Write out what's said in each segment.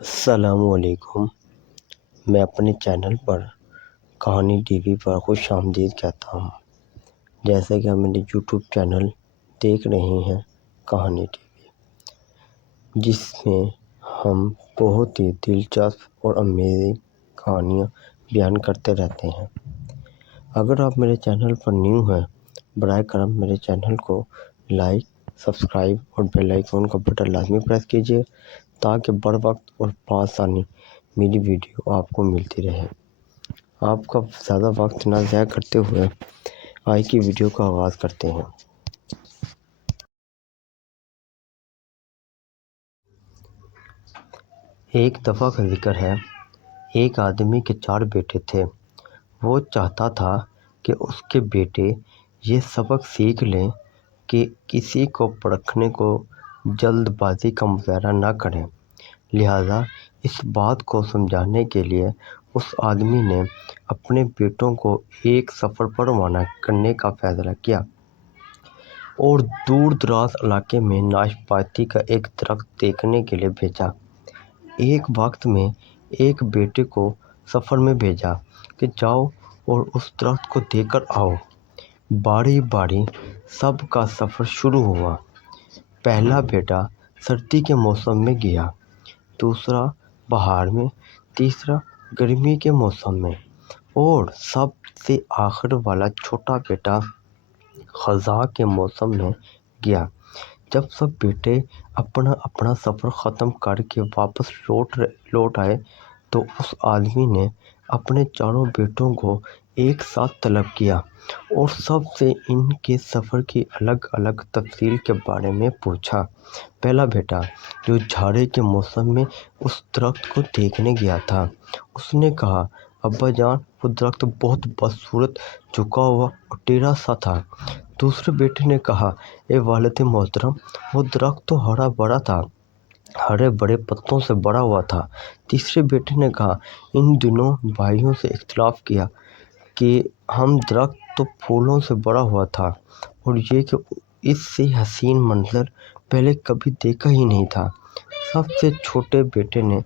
السلام علیکم۔ میں اپنے چینل پر کہانی ٹی وی پر خوش آمدید کہتا ہوں۔ جیسے کہ ہم میرے یوٹیوب چینل دیکھ رہے ہیں کہانی ٹی وی، جس میں ہم بہت ہی دلچسپ اور امیزنگ کہانیاں بیان کرتے رہتے ہیں۔ اگر آپ میرے چینل پر نیو ہیں، براہ کرم میرے چینل کو لائک، سبسکرائب اور بیل آئیکن کا بٹن لازمی پریس کیجیے تاکہ بر وقت اور بآسانی میری ویڈیو آپ کو ملتی رہے۔ آپ کا زیادہ وقت نہ ضائع کرتے ہوئے آج کی ویڈیو کا آغاز کرتے ہیں۔ ایک دفعہ کا ذکر ہے، ایک آدمی کے 4 بیٹے تھے۔ وہ چاہتا تھا کہ اس کے بیٹے یہ سبق سیکھ لیں کہ کسی کو پرکھنے کو جلد بازی کا مظاہرہ نہ کریں۔ لہٰذا اس بات کو سمجھانے کے لیے اس آدمی نے اپنے بیٹوں کو ایک سفر پر روانہ کرنے کا فیصلہ کیا اور دور دراز علاقے میں ناشپاتی کا ایک درخت دیکھنے کے لیے بھیجا۔ ایک وقت میں ایک بیٹے کو سفر میں بھیجا کہ جاؤ اور اس درخت کو دیکھ کر آؤ۔ باری باری سب کا سفر شروع ہوا۔ پہلا بیٹا سردی کے موسم میں گیا، دوسرا بہار میں، تیسرا گرمی کے موسم میں اور سب سے آخر والا چھوٹا بیٹا خزاں کے موسم میں گیا۔ جب سب بیٹے اپنا اپنا سفر ختم کر کے واپس لوٹ آئے تو اس آدمی نے اپنے 4 بیٹوں کو ایک ساتھ طلب کیا اور سب سے ان کے سفر کی الگ الگ تفصیل کے بارے میں پوچھا۔ پہلا بیٹا، جو جاڑے کے موسم میں اس درخت کو دیکھنے گیا تھا، اس نے کہا، ابا جان، وہ درخت بہت بدصورت، جھکا ہوا اور ٹیڑھا سا تھا۔ دوسرے بیٹے نے کہا، اے والد محترم، وہ درخت تو ہرا بھرا تھا، ہرے بھرے پتوں سے بھرا ہوا تھا۔ تیسرے بیٹے نے کہا، ان دونوں بھائیوں سے اختلاف کیا کہ ہم درخت تو پھولوں سے بھرا ہوا تھا اور یہ کہ اس سے حسین منظر پہلے کبھی دیکھا ہی نہیں تھا۔ سب سے چھوٹے بیٹے نے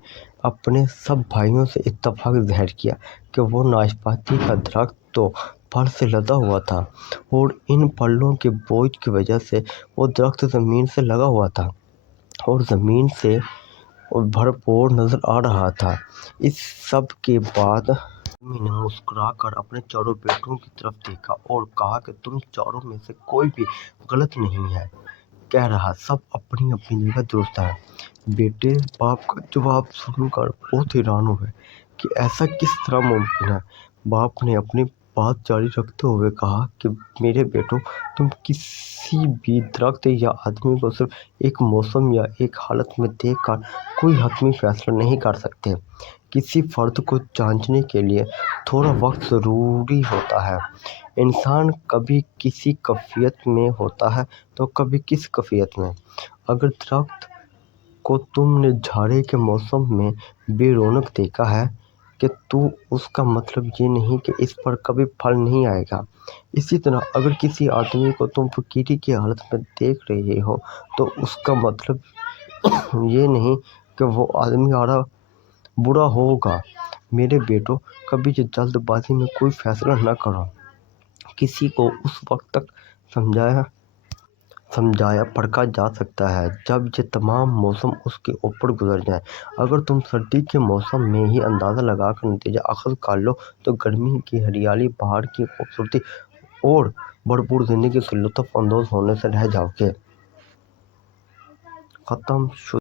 اپنے سب بھائیوں سے اتفاق ظاہر کیا کہ وہ ناشپاتی کا درخت تو پھل سے لدا ہوا تھا اور ان پھلوں کے بوجھ کی وجہ سے وہ درخت زمین سے لگا ہوا تھا اور زمین سے بھرپور نظر آ رہا تھا۔ اس سب کے بعد آدمی نے مسکرا کر اپنے 4 بیٹوں کی طرف دیکھا اور کہا کہ تم چاروں میں سے کوئی بھی غلط نہیں ہے کہہ رہا، سب اپنی اپنی جگہ درست ہیں۔ بیٹے باپ کا جواب سن کر بہت حیران ہوئے کہ ایسا کس طرح ممکن ہے۔ باپ نے اپنی بات جاری رکھتے ہوئے کہا کہ میرے بیٹوں، تم کسی بھی درخت یا آدمی کو صرف ایک موسم یا ایک حالت میں دیکھ کر کوئی حتمی فیصلہ نہیں کر سکتے۔ کسی فرد کو جانچنے کے لیے تھوڑا وقت ضروری ہوتا ہے۔ انسان کبھی کسی کیفیت میں ہوتا ہے تو کبھی کسی کیفیت میں۔ اگر درخت کو تم نے جاڑے کے موسم میں بے رونق دیکھا ہے تو اس کا مطلب یہ نہیں کہ اس پر کبھی پھل نہیں آئے گا۔ اسی طرح اگر کسی آدمی کو تم فقیری کی حالت میں دیکھ رہے ہو تو اس کا مطلب یہ نہیں کہ وہ آدمی برا ہوگا۔ میرے بیٹوں، کبھی جلد بازی میں کوئی فیصلہ نہ کرو۔ کسی کو اس وقت تک سمجھایا پرکھا جا سکتا ہے جب یہ تمام موسم اس کے اوپر گزر جائیں۔ اگر تم سردی کے موسم میں ہی اندازہ لگا کر نتیجہ اخذ کر لو تو گرمی کی ہریالی، بہار کی خوبصورتی اور بھرپور زندگی سے لطف اندوز ہونے سے رہ جاؤ گے۔ ختم شدہ